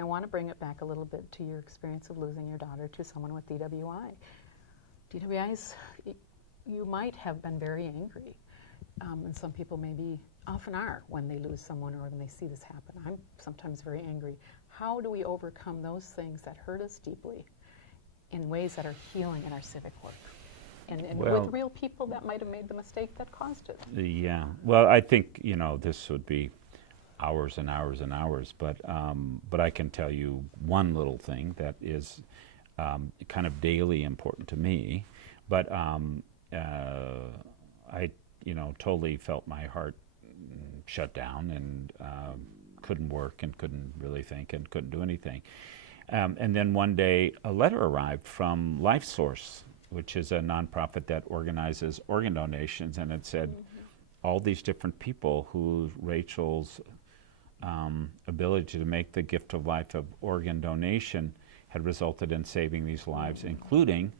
I want to bring it back a little bit to your experience of losing your daughter to someone with DWI. DWIs, you might have been very angry, and some people maybe often are when they lose someone or when they see this happen. I'm sometimes very angry. How do we overcome those things that hurt us deeply in ways that are healing in our civic work? And Well, with real people that might have made the mistake that caused it. yeah. Well, I think, this would be hours and hours and hours, but I can tell you one little thing that is kind of daily important to me. But I, totally felt my heart shut down and couldn't work and couldn't really think and couldn't do anything. And then one day a letter arrived from Life Source, which is a nonprofit that organizes organ donations, and it said all these different people who Rachel's ability to make the gift of life of organ donation had resulted in saving these lives, including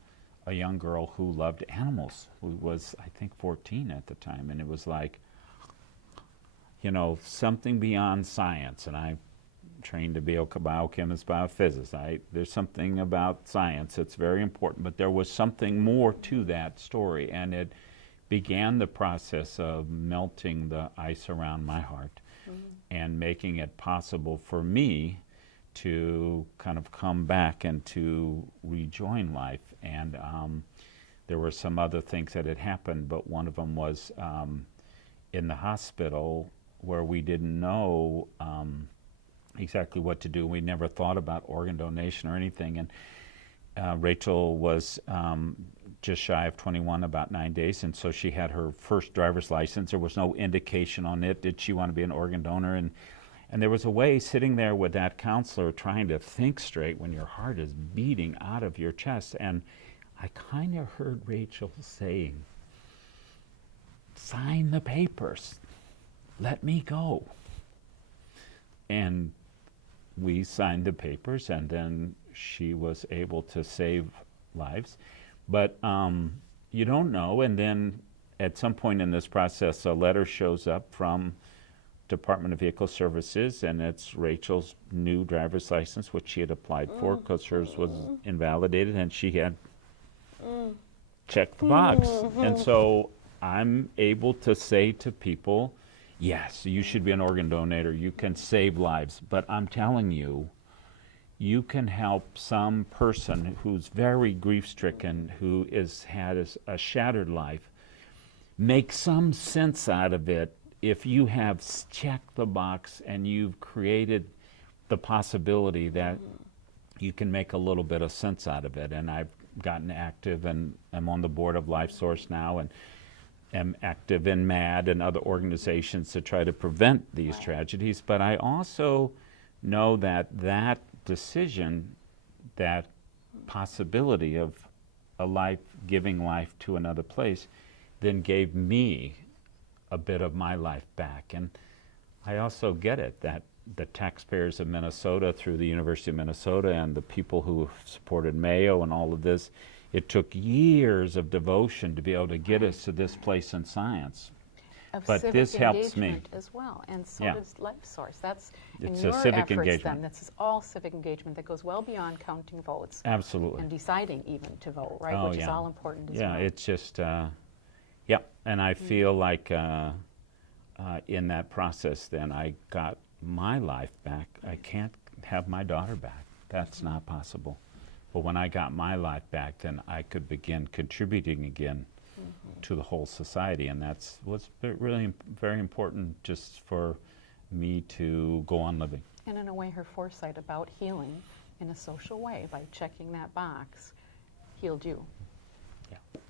a young girl who loved animals, who was, I think, 14 at the time. And it was like, something beyond science. And I trained to be a biochemist, biophysicist. There's something about science that's very important, but there was something more to that story. And it began the process of melting the ice around my heart and making it possible for me to kind of come back and to rejoin life. And there were some other things that had happened, but one of them was in the hospital where we didn't know exactly what to do. We never thought about organ donation or anything. And Rachel was just shy of 21, about 9 days, and so she had her first driver's license. There was no indication on it. Did she want to be an organ donor? And there was a way, sitting there with that counselor, trying to think straight when your heart is beating out of your chest. And I kind of heard Rachel saying, "Sign the papers. Let me go." And we signed the papers, and then she was able to save lives. But you don't know. And then at some point in this process, a letter shows up from Department of Vehicle Services, and it's Rachel's new driver's license, which she had applied for because hers was invalidated, and she had checked the box. And so I'm able to say to people, yes, you should be an organ donor. You can save lives. But I'm telling you, you can help some person who's very grief-stricken, who has had a shattered life, make some sense out of it if you have checked the box and you've created the possibility that you can make a little bit of sense out of it. And I've gotten active, and I'm on the board of Life Source now, and am active in MAD and other organizations to try to prevent these tragedies. But I also know that that decision, that possibility of a life, giving life to another place, then gave me a bit of my life back. And I also get it that the taxpayers of Minnesota, through the University of Minnesota, and the people who supported Mayo and all of this, it took years of devotion to be able to get us to this place in science. But this helps me as well, and so does Life Source. That's it's in your a civic efforts. engagement. Then this is all civic engagement that goes well beyond counting votes. Absolutely. And deciding even to vote, right? Oh, Which is all important as well. well. Yeah, it's just, and I feel like in that process, then I got my life back. I can't have my daughter back. That's not possible. But when I got my life back, then I could begin contributing again to the whole society, and that's what's really very important, just for me to go on living. And in a way, her foresight about healing in a social way by checking that box healed you. Yeah.